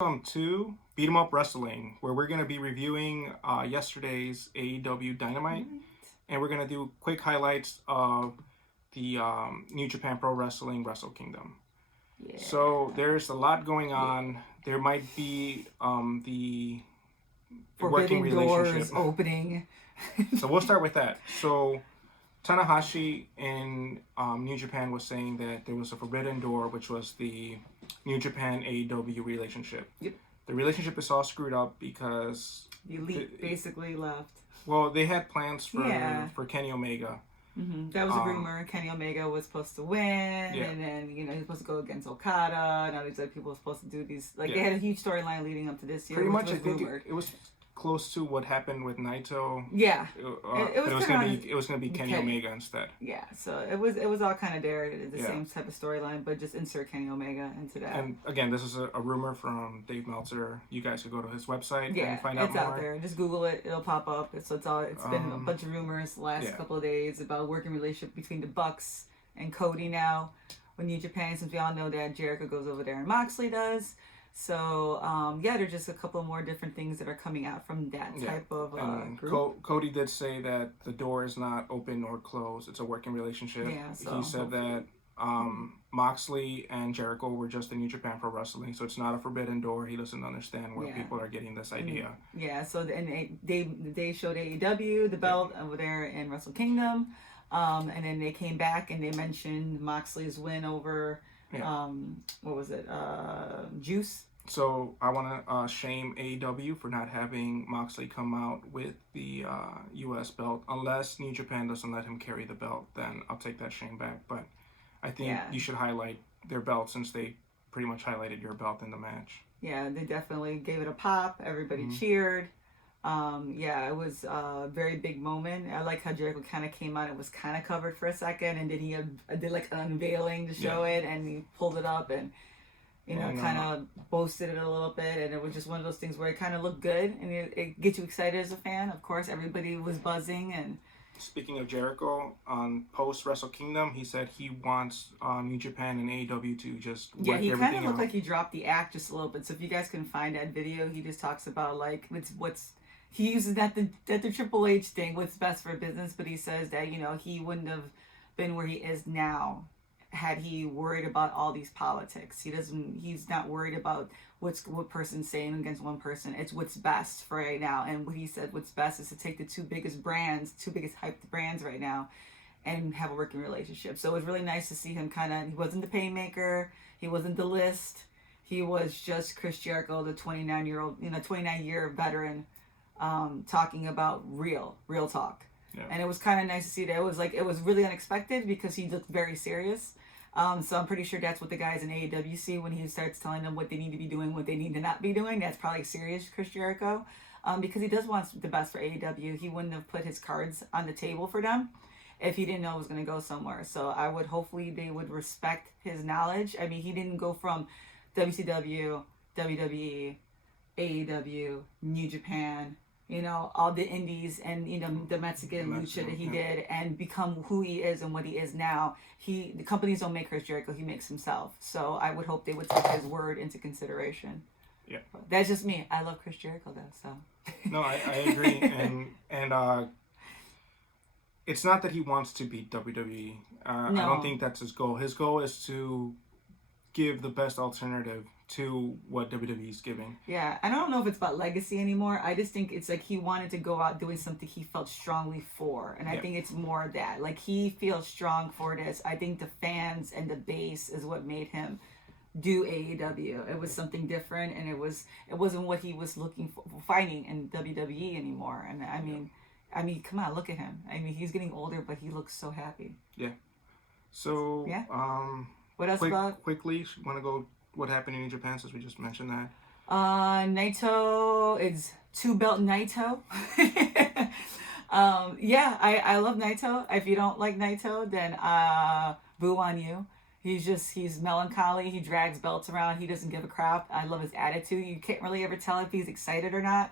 Welcome to Beat 'em Up Wrestling, where we're going to be reviewing yesterday's AEW Dynamite, and we're going to do quick highlights of the New Japan Pro Wrestling Wrestle Kingdom. Yeah. So there's a lot going on. There might be the Forbidden working Doors relationship opening. So we'll start with that. So Tanahashi in New Japan was saying that there was a forbidden door, which was the New Japan AEW relationship. Yep. The relationship is all screwed up because The Elite basically left. Well, they had plans for Kenny Omega. Mm-hmm. That was a rumor. Kenny Omega was supposed to win, and then he was supposed to go against Okada. And all these other people were supposed to do these. They had a huge storyline leading up to this year. Pretty much, I think it was close to what happened with Naito. Yeah, it was gonna be Kenny Omega instead. Yeah, so it was all kind of the same type of storyline, but just insert Kenny Omega into that. And again, this is a rumor from Dave Meltzer. You guys could go to his website and find out more. It's out there. Just Google it; it'll pop up. It's been a bunch of rumors the last couple of days about a working relationship between the Bucks and Cody now. With New Japan, since we all know that Jericho goes over there and Moxley does. So, there's just a couple more different things that are coming out from that type of group. Cody did say that the door is not open or closed. It's a working relationship. Yeah, so he said that Moxley and Jericho were just in New Japan Pro Wrestling, so it's not a forbidden door. He doesn't understand where people are getting this idea. Yeah, so they showed AEW, the belt over there in Wrestle Kingdom, and then they came back and they mentioned Moxley's win over, what was it, Juice? So I want to shame AEW for not having Moxley come out with the U.S. belt. Unless New Japan doesn't let him carry the belt, then I'll take that shame back. But I think you should highlight their belt since they pretty much highlighted your belt in the match. Yeah, they definitely gave it a pop. Everybody cheered. It was a very big moment. I like how Jericho kind of came out. It was kind of covered for a second, and then he did like an unveiling to show it, and he pulled it up and kind of boasted it a little bit, and it was just one of those things where it kind of looked good, and it gets you excited as a fan. Of course, everybody was buzzing. And speaking of Jericho, on post Wrestle Kingdom, he said he wants New Japan and AEW to just work he everything kind of looked out. like he dropped the act just a little bit. So if you guys can find that video, he just talks about like he uses that the Triple H thing, what's best for business, but he says that he wouldn't have been where he is now had he worried about all these politics. He's not worried about what person's saying against one person. It's what's best for right now. And what he said, what's best is to take the two biggest hyped brands right now and have a working relationship. So it was really nice to see him he wasn't the Painmaker, he wasn't the List, he was just Chris Jericho, the 29-year veteran, talking about real talk. Yeah. And it was kind of nice to see that. It was really unexpected because he looked very serious. So I'm pretty sure that's what the guys in AEW see when he starts telling them what they need to be doing, what they need to not be doing. That's probably serious Chris Jericho, because he does want the best for AEW. He wouldn't have put his cards on the table for them if he didn't know it was going to go somewhere. So hopefully they would respect his knowledge. I mean, he didn't go from WCW, WWE, AEW, New Japan, all the indies and, the Mexican lucha that he did and become who he is and what he is now. The companies don't make Chris Jericho, he makes himself. So I would hope they would take his word into consideration. Yeah. But that's just me. I love Chris Jericho though, so. No, I agree. and it's not that he wants to beat WWE. No. I don't think that's his goal. His goal is to give the best alternative to what WWE is giving. Yeah, and I don't know if it's about legacy anymore. I just think it's like he wanted to go out doing something he felt strongly for. And I think it's more of that. Like, he feels strong for this. I think the fans and the base is what made him do AEW. It was something different, and it wasn't what he was looking for, finding in WWE anymore. And I mean, come on, look at him. I mean, he's getting older, but he looks so happy. Yeah. So, what else quickly, want to go what happened in New Japan since we just mentioned that? Naito is 2-belt Naito. I love Naito. If you don't like Naito, then boo on you. He's melancholy. He drags belts around. He doesn't give a crap. I love his attitude. You can't really ever tell if he's excited or not.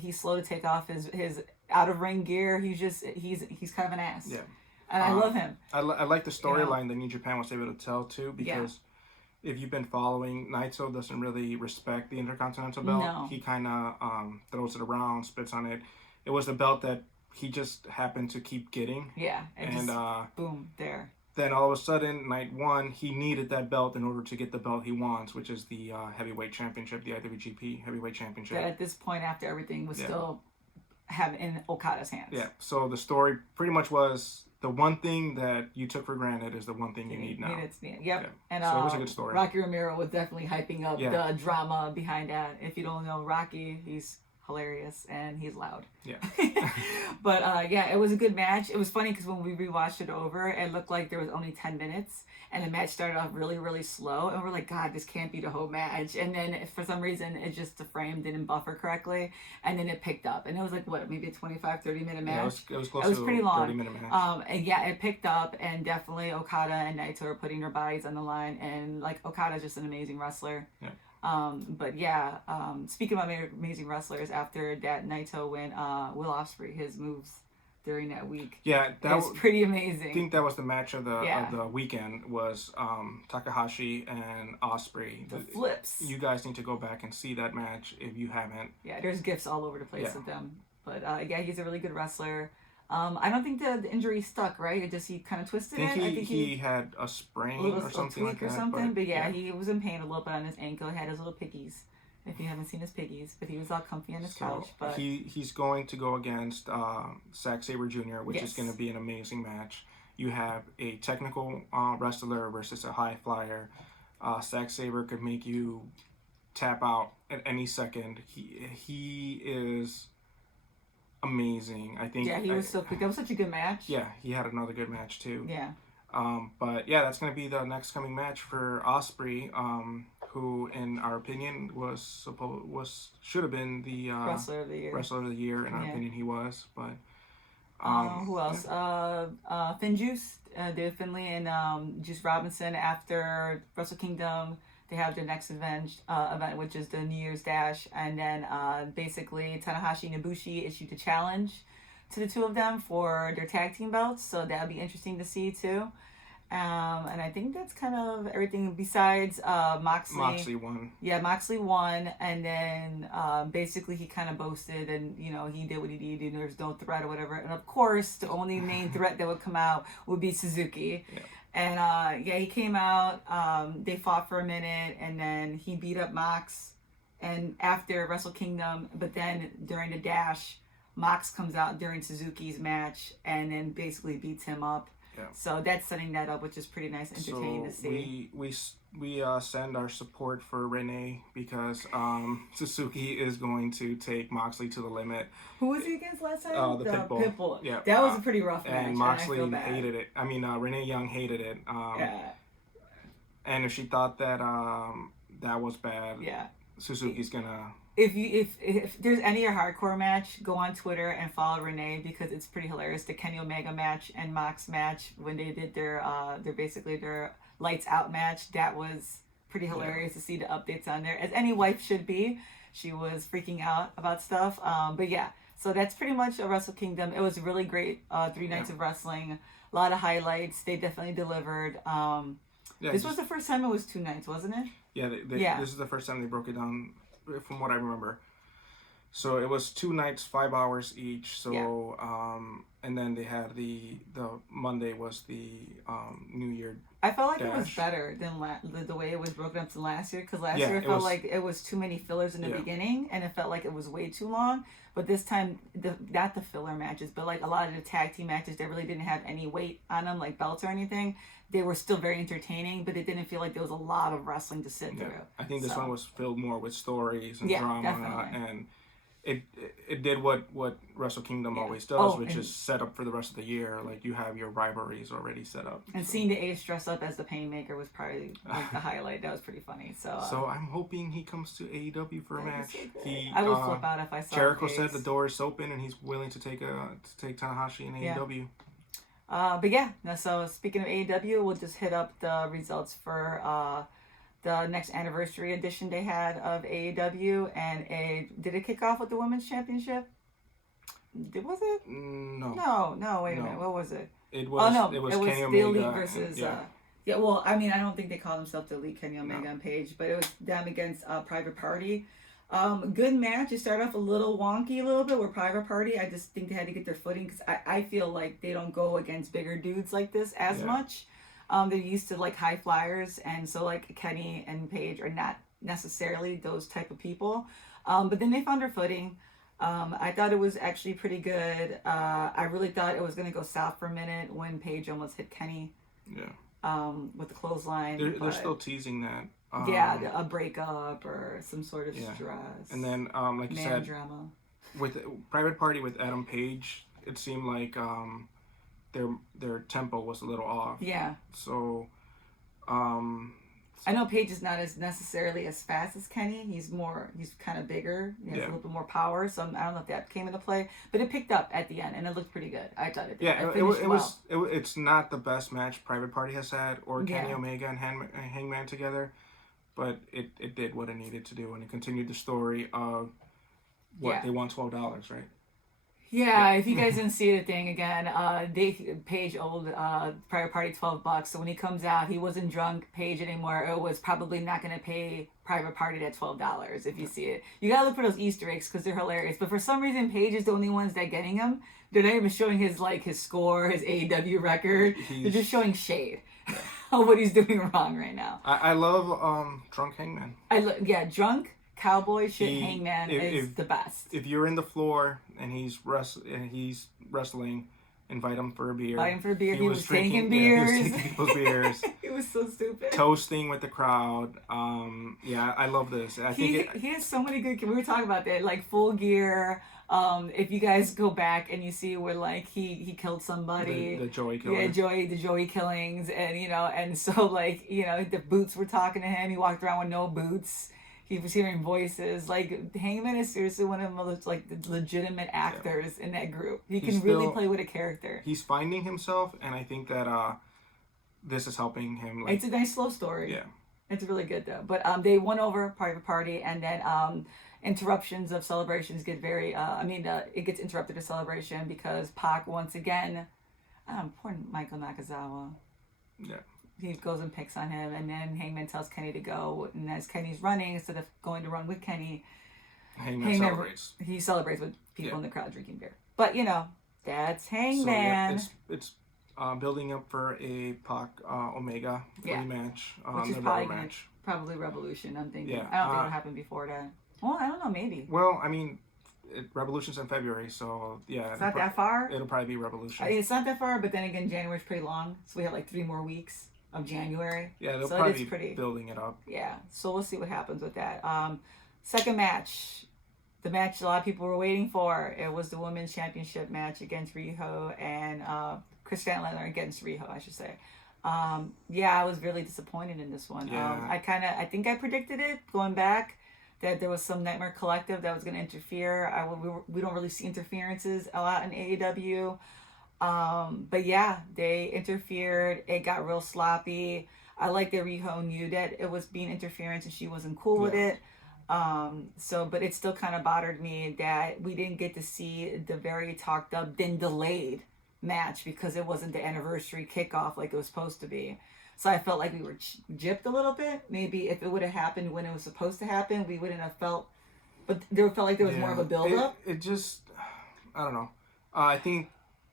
He's slow to take off his out of ring gear. He's kind of an ass. Yeah. And I love him. I like the storyline that New Japan was able to tell too, because if you've been following, Naito doesn't really respect the Intercontinental belt. No. He kind of throws it around, spits on it. It was the belt that he just happened to keep getting. Yeah, and just, boom, there. Then all of a sudden, night one, he needed that belt in order to get the belt he wants, which is the heavyweight championship, the IWGP heavyweight championship. That at this point, after everything, was still having in Okada's hands. Yeah. So the story pretty much was the one thing that you took for granted is the one thing you need now. Yep. Yeah. And so it was a good story. Rocky Romero was definitely hyping up the drama behind that. If you don't know Rocky, he's hilarious and he's loud. Yeah. But it was a good match. It was funny because when we rewatched it over, it looked like there was only 10 minutes and the match started off really, really slow. And we're like, God, this can't be the whole match. And then for some reason, it just, the frame didn't buffer correctly. And then it picked up. And it was like, what, maybe a 25, 30-minute match? Yeah, it was close to a pretty long. 30-minute match. And yeah, it picked up. And definitely Okada and Naito are putting their bodies on the line. And like, Okada's just an amazing wrestler. Yeah. But yeah, speaking about amazing wrestlers, after that Naito went, Will Ospreay, his moves during that week. Yeah, that was pretty amazing. I think that was the match of the weekend was Takahashi and Ospreay. The flips. You guys need to go back and see that match if you haven't. Yeah, there's gifs all over the place of them. But he's a really good wrestler. I don't think the injury stuck, right? It just, he kind of twisted it. I think he had a sprain or something like that. Or something. But he was in pain a little bit on his ankle. He had his little piggies. If you haven't seen his piggies, but he was all comfy on his couch. But he's going to go against Zack Sabre Jr., which is going to be an amazing match. You have a technical wrestler versus a high flyer. Zack Sabre could make you tap out at any second. He is amazing. I think. Yeah, he was so quick. That was such a good match. Yeah, he had another good match too. Yeah. But yeah, that's going to be the next coming match for Ospreay, who, in our opinion, should have been the Wrestler of the Year. Wrestler of the Year, in our opinion, he was. But who else? Finn Juice, David Finlay, and Juice Robinson. After Wrestle Kingdom, they have their next event, which is the New Year's Dash, and then basically Tanahashi and Ibushi issued a challenge to the two of them for their tag team belts, so that'll be interesting to see too. And I think that's kind of everything besides Moxley. Moxley won. Yeah, Moxley won, and then basically he kind of boasted, and he did what he needed, and there's no threat or whatever. And of course, the only main threat that would come out would be Suzuki. Yeah. And he came out. They fought for a minute, and then he beat up Mox. And after Wrestle Kingdom, but then during the dash, Mox comes out during Suzuki's match and then basically beats him up. Yeah. So that's setting that up, which is pretty nice, entertaining to see. We send our support for Renee because Suzuki is going to take Moxley to the limit. Who was he against last time? The Pitbull. Yeah, that was a pretty rough match. And Moxley hated it. I mean, Renee Young hated it. And if she thought that that was bad, Suzuki's gonna. If there's any hardcore match, go on Twitter and follow Renee because it's pretty hilarious. The Kenny Omega match and Mox match when they did their basically their lights out match, that was pretty hilarious to see the updates on there. As any wife should be, she was freaking out about stuff. But yeah, so that's pretty much a Wrestle Kingdom. It was really great. 3 nights of wrestling, a lot of highlights. They definitely delivered. This was the first time it was 2 nights, wasn't it? Yeah, This is the first time they broke it down. From what I remember, so it was 2 nights, 5 hours each. So and then they had the Monday was the New Year. I felt like dash. It was better than the way it was broken up to last year, because last year it felt like it was too many fillers in the beginning, and it felt like it was way too long. But this time, not the filler matches, but like a lot of the tag team matches that really didn't have any weight on them, like belts or anything. They were still very entertaining, but it didn't feel like there was a lot of wrestling to sit through. I think this one was filled more with stories and drama, definitely. and it did what Wrestle Kingdom always does, which is set up for the rest of the year. Like you have your rivalries already set up. And seeing the Ace dress up as the Painmaker was probably like the highlight. That was pretty funny. So I'm hoping he comes to AEW for a match. I would flip out if I saw Jericho said the door is open and he's willing to take Tanahashi in AEW. But yeah, so speaking of AEW, we'll just hit up the results for the next anniversary edition they had of AEW, and did it kick off with the Women's Championship? Was it? No. No, wait a minute. What was it? It was it was Kenny the Omega Elite versus Yeah, well, I mean, I don't think they call themselves the Elite, Kenny Omega and Paige, but it was them against Private Party. Good match. It started off a little wonky, a little bit with Private Party. I just think they had to get their footing because I feel like they don't go against bigger dudes like this as much. They're used to like high flyers, and so like Kenny and Paige are not necessarily those type of people. But then they found their footing. I thought it was actually pretty good. I really thought it was going to go south for a minute when Paige almost hit Kenny. Yeah. With the clothesline. They're still teasing that. A breakup or some sort of stress. And then, like you said, drama. With Private Party with Adam Page, it seemed like their tempo was a little off. Yeah. So, I know Paige is not as necessarily as fast as Kenny. He's kind of bigger. He has a little bit more power. So I don't know if that came into play, but it picked up at the end and it looked pretty good. I thought it did. Yeah, it was. It's not the best match Private Party has had, or Kenny Omega and Hangman together, but it did what it needed to do, and it continued the story of what they won $12, right? Yeah, if you guys didn't see the thing again, Paige owed Private Party $12. So when he comes out, he wasn't drunk Paige anymore. It was probably not going to pay Private Party that $12 if you see it. You got to look for those Easter eggs because they're hilarious. But for some reason, Paige is the only ones that getting him. They're not even showing his score, his AEW record. They're just showing shade of what he's doing wrong right now. I love Drunk Hangman. Drunk Cowboy Hangman is the best. If you're in the floor and he's wrestling, invite him for a beer. Invite him for a beer. He was drinking beers. He was taking people's beers. He was so stupid. Toasting with the crowd. I love this. He has so many good. We were talking about that, like Full Gear. If you guys go back and you see where like he killed somebody, the Joey killing. Yeah, the Joey killings, and and so like the boots were talking to him. He walked around with no boots. He was hearing voices. Like Hangman is seriously one of the most like legitimate actors in that group. He can really play with a character. He's finding himself, and I think that this is helping him. It's a nice slow story. Yeah, it's really good though. But they won over Private Party, and then interruptions of celebrations get very. It gets interrupted at celebration because Pac once again. Poor Michael Nakazawa. Yeah. He goes and picks on him, and then Hangman tells Kenny to go. And as Kenny's running, instead of going to run with Kenny, Hangman celebrates. He celebrates with people in the crowd drinking beer. But that's Hangman. So it's building up for a Pac Omega rematch, which is probably Revolution. I'm thinking. Yeah. I don't think it'll happen before that. Well, I don't know. Maybe. Well, I mean. Revolution's in February, so yeah. It's not that far? It'll probably be Revolution. It's not that far, but then again, January's pretty long, so we have like 3 more weeks of January. Yeah, they'll probably be building it up. Yeah, so we'll see what happens with that. Second match, the match a lot of people were waiting for. It was the Women's Championship match against Riho and Chris Statlander against Riho, I should say. I was really disappointed in this one. Yeah. I think I predicted it going back. That there was some Nightmare Collective that was going to interfere. We don't really see interferences a lot in AEW. But yeah, they interfered. It got real sloppy. I like that Riho knew that it was being interference and she wasn't cool with it. But it still kind of bothered me that we didn't get to see the very talked up, then delayed match because it wasn't the anniversary kickoff like it was supposed to be. So I felt like we were gypped a little bit. Maybe if it would have happened when it was supposed to happen, we wouldn't have felt. But there felt like there was more of a build-up. It just, I don't know. I think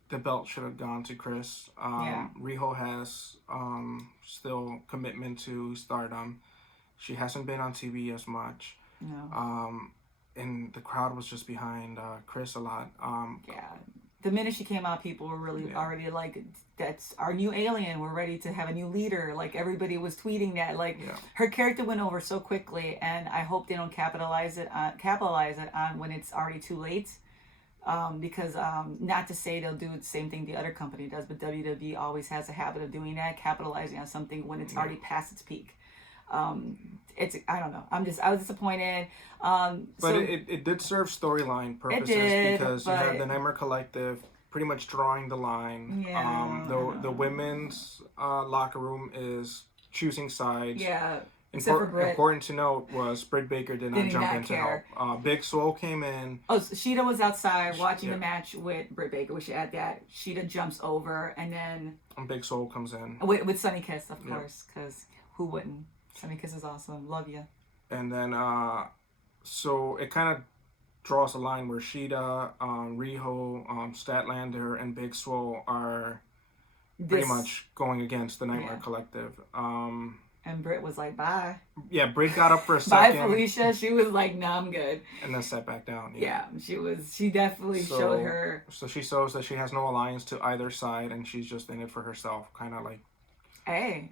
the belt should have gone to Chris. Riho has still commitment to Stardom. She hasn't been on TV as much. No. And the crowd was just behind Chris a lot. The minute she came out, people were really already like, that's our new alien. We're ready to have a new leader. Like everybody was tweeting that. Her character went over so quickly, and I hope they don't capitalize it on when it's already too late. Because not to say they'll do the same thing the other company does, but WWE always has a habit of doing that, capitalizing on something when it's already past its peak. I don't know. I was disappointed. But it did serve storyline purposes because you have the Nightmare Collective pretty much drawing the line. Yeah. The women's locker room is choosing sides. Yeah. Except for Britt. Important to note was Britt Baker did not jump in to help. Big Swole came in. Oh, so Sheeta was outside watching the match with Britt Baker. We should add that. Sheeta jumps over, and then Big Swole comes in with Sunny Kiss, of course, because who wouldn't? Sunny Kiss is awesome. Love you. And then so it kind of draws a line where Sheeta, Riho, Statlander, and Big Swole are pretty much going against the Nightmare Collective. And Britt was like, bye. Yeah, Britt got up for a second. Bye, Felicia. She was like, no, I'm good. And then sat back down. Yeah, she definitely showed her. So she shows that she has no alliance to either side, and she's just in it for herself. Kind of like... Hey,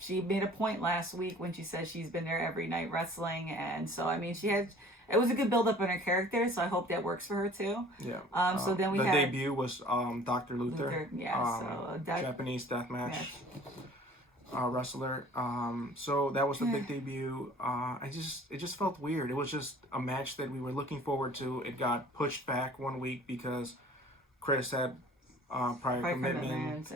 she made a point last week when she said she's been there every night wrestling. And so, I mean, it was a good build-up on her character, so I hope that works for her, too. Yeah. So then we had... The debut was Dr. Luther. Yeah, Japanese deathmatch. Wrestler. So that was the big debut. It just felt weird. It was just a match that we were looking forward to. It got pushed back 1 week because Chris had prior commitment.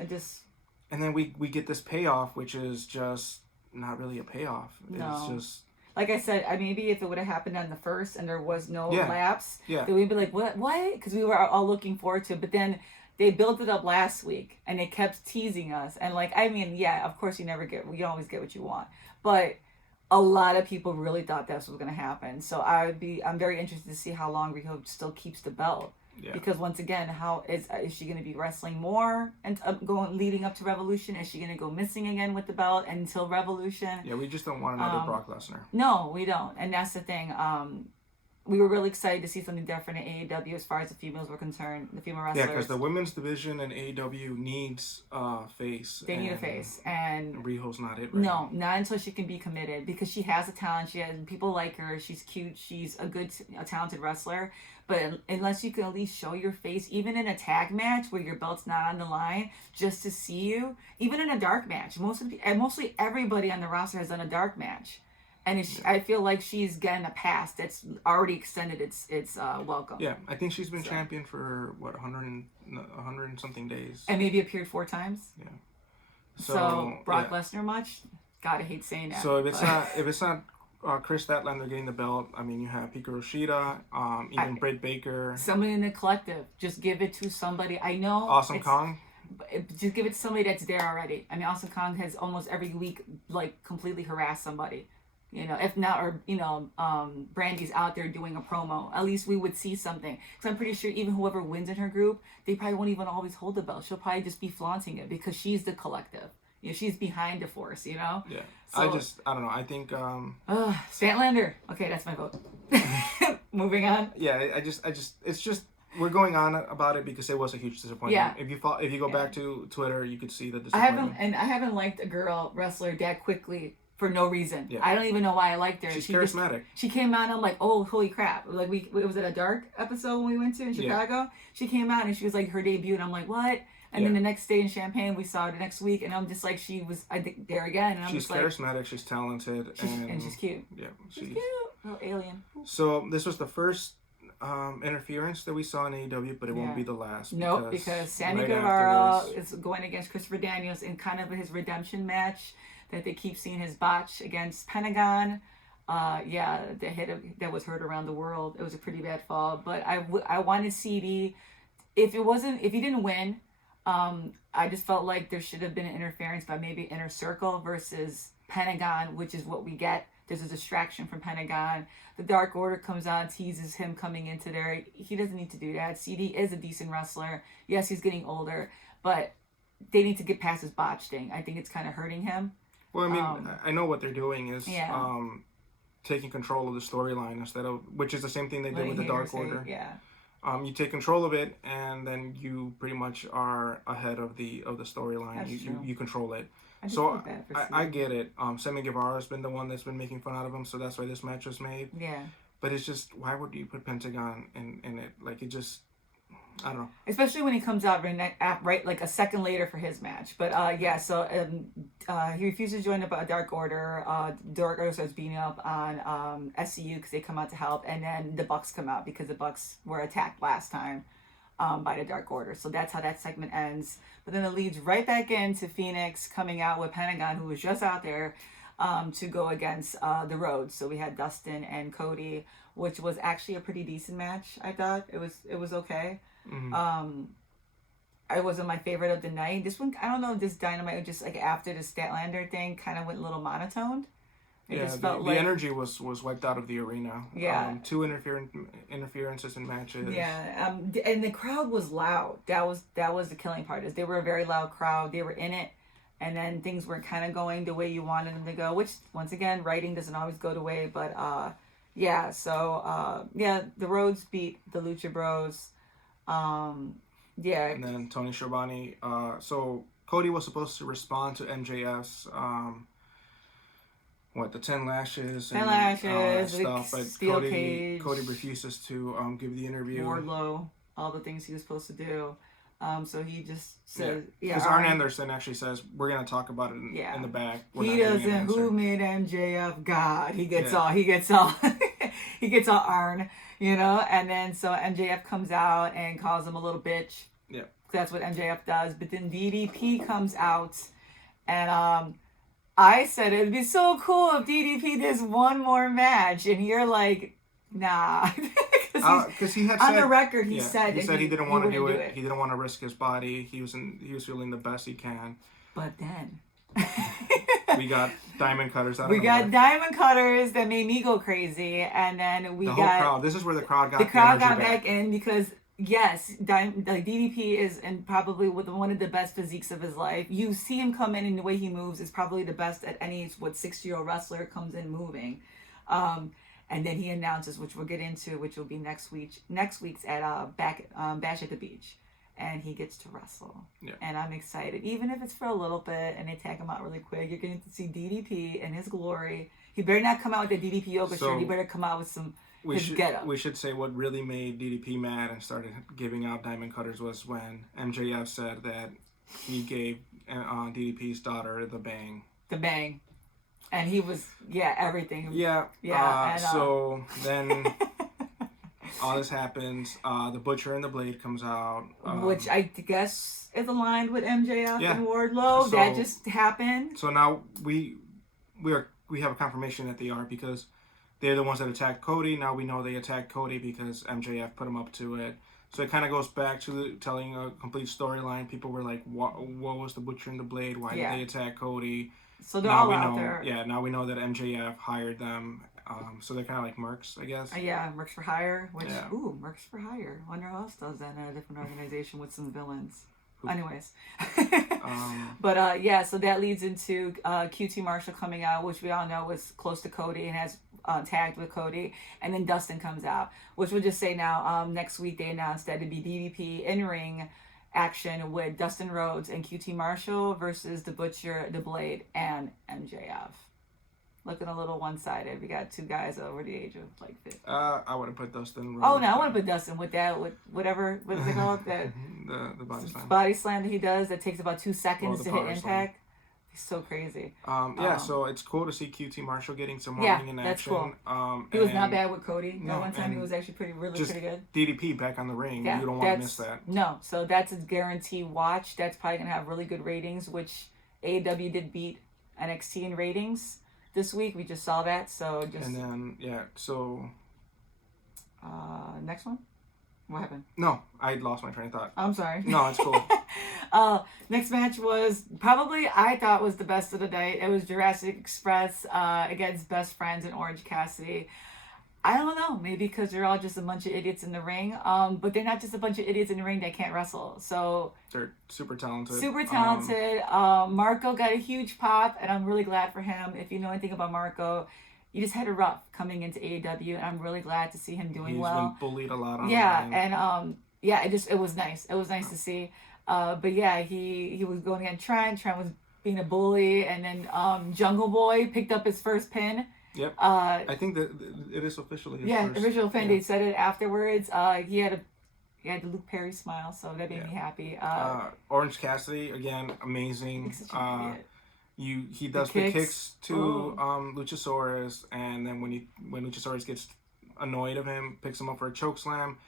And then we get this payoff, which is just not really a payoff. No. It's just... Like I said, maybe if it would have happened on the first and there was no lapse, then we'd be like, what? Because we were all looking forward to it. But then they built it up last week and they kept teasing us. And of course you always get what you want. But a lot of people really thought that's what was going to happen. So I'm very interested to see how long Riho still keeps the belt. Yeah. Because once again, how is she going to be wrestling more and leading up to Revolution? Is she going to go missing again with the belt until Revolution? Yeah, we just don't want another Brock Lesnar. No, we don't, and that's the thing. We were really excited to see something different in AEW as far as the females were concerned, the female wrestlers. Yeah, because the women's division in AEW needs a face. They need a face, and Riho's not it. No, not until she can be committed, because she has a talent. People like her. She's cute. She's a talented wrestler. But unless you can at least show your face, even in a tag match where your belt's not on the line, just to see you, even in a dark match, mostly everybody on the roster has done a dark match. And I feel like she's getting a pass that's already extended its welcome. Yeah, I think she's been champion for 100 and something days. And maybe appeared 4 times. Yeah. So Brock Lesnar much? God, I hate saying that. So if it's not Chris Statlander getting the belt, I mean, you have Hikaru Shida, Britt Baker. Somebody in the collective. Just give it to somebody. I know. Awesome Kong. Just give it to somebody that's there already. I mean, Awesome Kong has almost every week completely harassed somebody. If not, or Brandy's out there doing a promo. At least we would see something. Because I'm pretty sure even whoever wins in her group, they probably won't even always hold the belt. She'll probably just be flaunting it because she's the collective. She's behind the force. Yeah. So, I don't know. I think. Statlander. Okay, that's my vote. Moving on. Yeah, it's just we're going on about it because it was a huge disappointment. Yeah. If you go back to Twitter, you could see the disappointment. I haven't liked a girl wrestler that quickly. For no reason. Yeah. I don't even know why I liked her. She's charismatic. She came out and I'm like, oh, holy crap. Was it a dark episode when we went to in Chicago? Yeah. She came out and she was like her debut and I'm like, what? And then the next day in Champaign, we saw her the next week and I'm just like, she was, I think, there again. And I'm she's charismatic, she's talented. And she's cute. Yeah. She's cute. Little alien. So this was the first interference that we saw in AEW, but it won't be the last. Nope, because Sammy Guevara is going against Christopher Daniels in kind of his redemption match that they keep seeing his botch against Pentagon. The hit that was heard around the world. It was a pretty bad fall, but I wanted CD. If he didn't win, I just felt like there should have been an interference by maybe Inner Circle versus Pentagon, which is what we get. There's a distraction from Pentagon. The Dark Order comes out, teases him coming into there. He doesn't need to do that. CD is a decent wrestler. Yes, he's getting older, but they need to get past his botch thing. I think it's kind of hurting him. Well, I mean, I know what they're doing is taking control of the storyline instead of, which is the same thing they did with the Dark Order. Yeah. You take control of it, and then you pretty much are ahead of the storyline. You control it. I get it. Sammy Guevara has been the one that's been making fun out of him, so that's why this match was made. Yeah. But it's just, why would you put Pentagon in it? Like, it just, I don't know. Especially when he comes out right like a second later for his match. But he refuses to join the Dark Order. Dark Order starts beating up on SCU because they come out to help, and then the Bucks come out because the Bucks were attacked last time by the Dark Order. So that's how that segment ends. But then it leads right back into Phoenix coming out with Pentagon, who was just out there. to go against the Rhodes. So we had Dustin and Cody, which was actually a pretty decent match. I thought it was okay. Mm-hmm. It wasn't my favorite of the night. This one, I don't know, this Dynamite just like after the Statlander thing kind of went a little monotone. It Yeah, just the, felt the energy was wiped out of the arena. Yeah. Two interferences in matches. Yeah, and the crowd was loud. That was the killing part. Is they were a very loud crowd. They were in it, and then things were kind of going the way you wanted them to go. Which once again, writing doesn't always go the way. But yeah. So the Rhodes beat the Lucha Bros. Yeah. And then Tony Schiavone. So Cody was supposed to respond to MJF's the 10 lashes and stuff, but steel cage, Cody refuses to give the interview. Wardlow, all the things he was supposed to do. So he just says, because Arn Anderson actually says we're gonna talk about it in the back. He doesn't. Who made MJF God? He gets all. He gets all Arn, And then so MJF comes out and calls him a little bitch. Yeah, that's what MJF does. But then DDP comes out, and I said it'd be so cool if DDP does one more match, and you're like, nah. Because he had on said, the record he said he didn't want to do it. He didn't want to risk his body. He was feeling the best he can. But then we got diamond cutters. Diamond cutters that made me go crazy, and then the whole crowd. This is where the crowd got back in because. Yes, DDP is and probably with one of the best physiques of his life. You see him come in and the way he moves is probably the best at any 60-year-old wrestler comes in moving. And then he announces, which we'll get into, which will be next week's at Bash at the Beach, and he gets to wrestle. Yeah. And I'm excited, even if it's for a little bit, and they tag him out really quick. You're going to see DDP in his glory. He better not come out with the DDP yoga shirt. He better come out with some. We should say what really made DDP mad and started giving out diamond cutters was when MJF said that he gave DDP's daughter the bang. The bang. And he was, everything. Yeah. Yeah. So then all this happens. The Butcher and the Blade comes out. Which I guess is aligned with MJF and Wardlow. So, that just happened. So now we have a confirmation that they are because they're the ones that attacked Cody. Now we know they attacked Cody because MJF put him up to it. So it kind of goes back to telling a complete storyline. People were like, what was the Butcher and the Blade? Why did they attack Cody? So they're all out there. Yeah, now we know that MJF hired them. So they're kind of like mercs, I guess. Mercs for hire. Mercs for hire. Wonder who else does that in a different organization with some villains. Anyways. But so that leads into QT Marshall coming out, which we all know was close to Cody and has tagged with Cody, and then Dustin comes out, which we'll just say now next week they announced that it'd be DDP in-ring action with Dustin Rhodes and QT Marshall versus the Butcher, the Blade, and MJF. Looking a little one-sided. We got two guys over the age of like 50. I would have put Dustin Rhodes. Oh no, I want to put Dustin with whatever what is it called, that the body slam. Body slam that he does that takes about 2 seconds to hit impact. Slam. He's so crazy. So it's cool to see QT Marshall getting some more ring in action. That's cool. He was not bad with Cody. No, one time he was actually pretty good. DDP back on the ring. You don't want to miss that. No, so that's a guarantee watch. That's probably going to have really good ratings, which AEW did beat NXT in ratings this week. We just saw that. So just. And then, next one? What happened? No, I lost my train of thought. I'm sorry. No, it's cool. Next match was probably, I thought, was the best of the night. It was Jurassic Express against Best Friends and Orange Cassidy. I don't know, maybe because they're all just a bunch of idiots in the ring. But they're not just a bunch of idiots in the ring that can't wrestle. So they're super talented. Marco got a huge pop, and I'm really glad for him. If you know anything about Marco, you just had a rough coming into AEW, and I'm really glad to see him doing well. He's been bullied a lot. It was nice. It was nice to see. He was going against Trent. Trent was being a bully, and then Jungle Boy picked up his first pin. Yep. I think that it is officially his first. Official pin. They said it afterwards. He had the Luke Perry smile, so that made me happy. Orange Cassidy again, amazing. He's such an idiot. He does the kicks to Luchasaurus, and then when Luchasaurus gets annoyed of him, picks him up for a choke slam,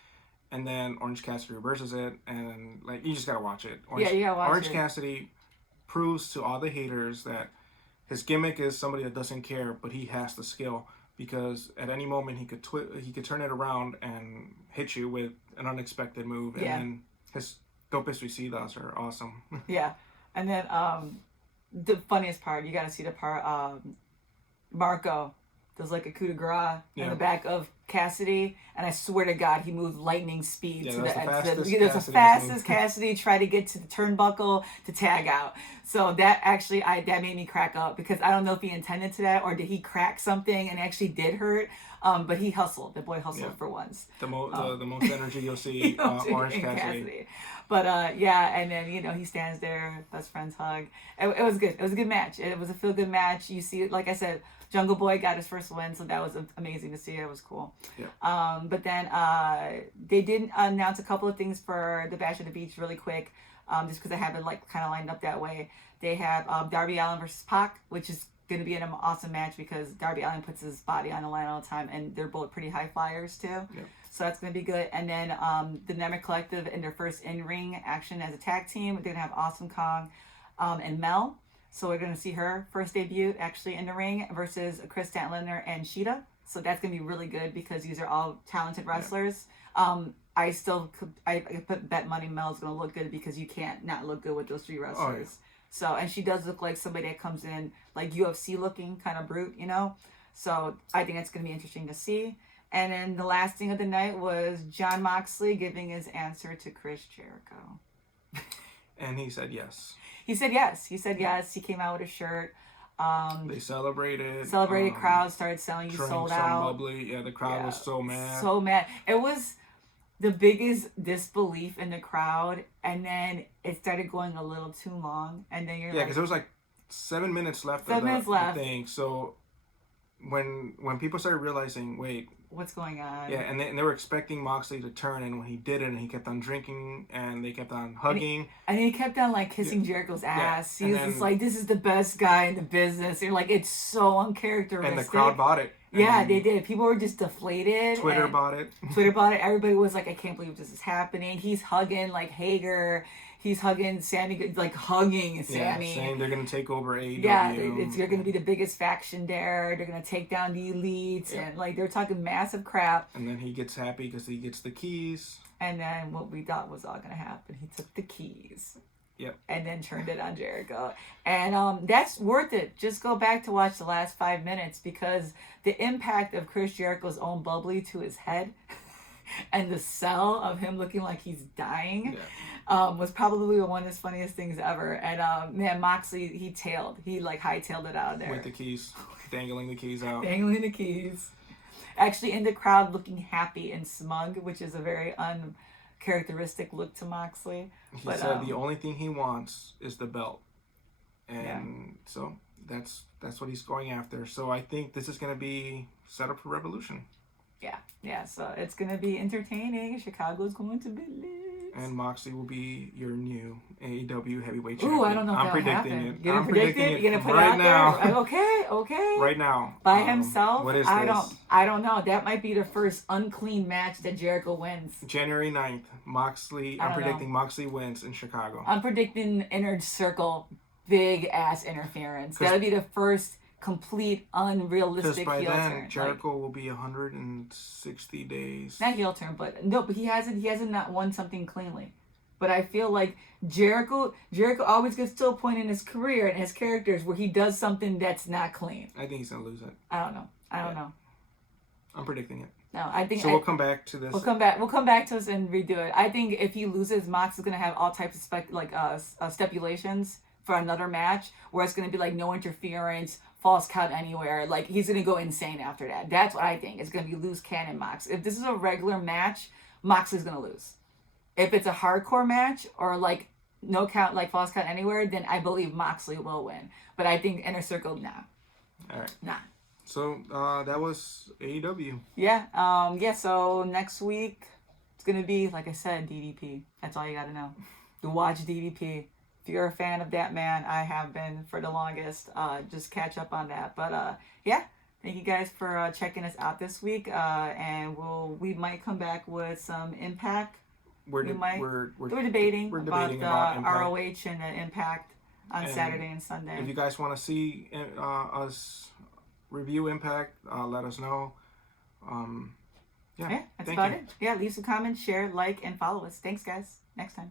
and then Orange Cassidy reverses it, and like you just gotta watch it. You gotta watch Orange Cassidy proves to all the haters that his gimmick is somebody that doesn't care, but he has the skill because at any moment he could turn it around and hit you with an unexpected move, and then his topes suicidas are awesome. Yeah, and then the funniest part, you got to see the part. Marco does like a coup de grace in the back of Cassidy, and I swear to God, he moved lightning speed to the fastest Cassidy tried to get to the turnbuckle to tag out. So that actually, that made me crack up because I don't know if he intended to that or did he crack something and actually did hurt. But he hustled. The boy hustled for once. The most energy you'll see Orange Cassidy. But and then he stands there, best friends hug. It was good. It was a good match. It was a feel good match. You see, like I said, Jungle Boy got his first win, so that was amazing to see. It was cool. Yeah. But then they did announce a couple of things for the Bash at the Beach really quick, just because I have it like kind of lined up that way. They have Darby Allin versus Pac, which is going to be an awesome match because Darby Allin puts his body on the line all the time, and they're both pretty high flyers too. Yeah. So that's going to be good. And then the Nightmare Collective in their first in-ring action as a tag team, they're going to have Awesome Kong and Mel. So we're going to see her first debut actually in the ring versus Chris Statlander and Sheeta. So that's going to be really good because these are all talented wrestlers. Yeah. I bet money Mel's going to look good because you can't not look good with those three wrestlers. Oh, yeah. So, and she does look like somebody that comes in like UFC looking, kind of brute, So I think that's going to be interesting to see. And then the last thing of the night was Jon Moxley giving his answer to Chris Jericho. And he said yes. He said yes. He came out with a shirt. They celebrated. Crowd started selling. You sold out. Bubbly. Yeah, the crowd was so mad. So mad. It was the biggest disbelief in the crowd, and then it started going a little too long, and then because there was like 7 minutes left. 7 minutes left. Thing. So when people started realizing, wait, what's going on? Yeah, and they were expecting Moxley to turn, and when he didn't, he kept on drinking, and they kept on hugging. And he kept on, like, kissing Jericho's ass. He was just like, this is the best guy in the business. You're like, it's so uncharacteristic. And the crowd bought it. Yeah, they did. People were just deflated. Twitter bought it. Everybody was like, I can't believe this is happening. He's hugging, like, Hager. He's hugging Sammy, like hugging Sammy. Yeah, saying they're going to take over AEW. Yeah, they're going to be the biggest faction there. They're going to take down the elites. And, like, they're talking massive crap. And then he gets happy because he gets the keys. And then what we thought was all going to happen, he took the keys. Yep. And then turned it on Jericho. And that's worth it. Just go back to watch the last 5 minutes because the impact of Chris Jericho's own bubbly to his head and the sell of him looking like he's dying was probably one of his funniest things ever. And man, Moxley, he hightailed it out of there. With the keys. Dangling the keys out. Dangling the keys. Actually in the crowd looking happy and smug, which is a very uncharacteristic look to Moxley. He said the only thing he wants is the belt. And so that's what he's going after. So I think this is going to be set up for Revolution. Yeah, so it's going to be entertaining. Chicago's going to be lit. And Moxley will be your new AEW heavyweight champion. Ooh, I don't know if I'm that'll predicting happen. it. You're I'm predicting it. You're going to put right it out there? now. Okay. Right now. By himself? What is I this? I don't know. That might be the first unclean match that Jericho wins. January 9th, I'm predicting Moxley wins in Chicago. I'm predicting Inner Circle, big ass interference. That'll be the first complete unrealistic heel turn. Because by then Jericho will be 160 days. Not heel turn, but he hasn't not won something cleanly. But I feel like Jericho always gets to a point in his career and his characters where he does something that's not clean. I think he's gonna lose it. I don't know. I'm predicting it. No, I think we'll come back to this. We'll come back to us and redo it. I think if he loses, Mox is gonna have all types of stipulations for another match where it's gonna be like no interference, false count anywhere. Like he's gonna go insane after that. That's what I think. It's gonna be loose cannon Mox. If this is a regular match, Moxley's gonna lose. If it's a hardcore match or like no count, like false count anywhere, then I believe Moxley will win. But I think Inner Circle, nah. All right. Nah. So that was AEW. Yeah. So next week it's gonna be, like I said, DDP. That's all you gotta know. To watch DDP. If you're a fan of that man, I have been for the longest. Just catch up on that. But thank you guys for checking us out this week. And we might come back with some Impact. We're debating about ROH and the Impact on And Saturday and Sunday. If you guys want to see us review Impact, let us know. Yeah, That's about it. Yeah, leave some comments, share, like, and follow us. Thanks, guys. Next time.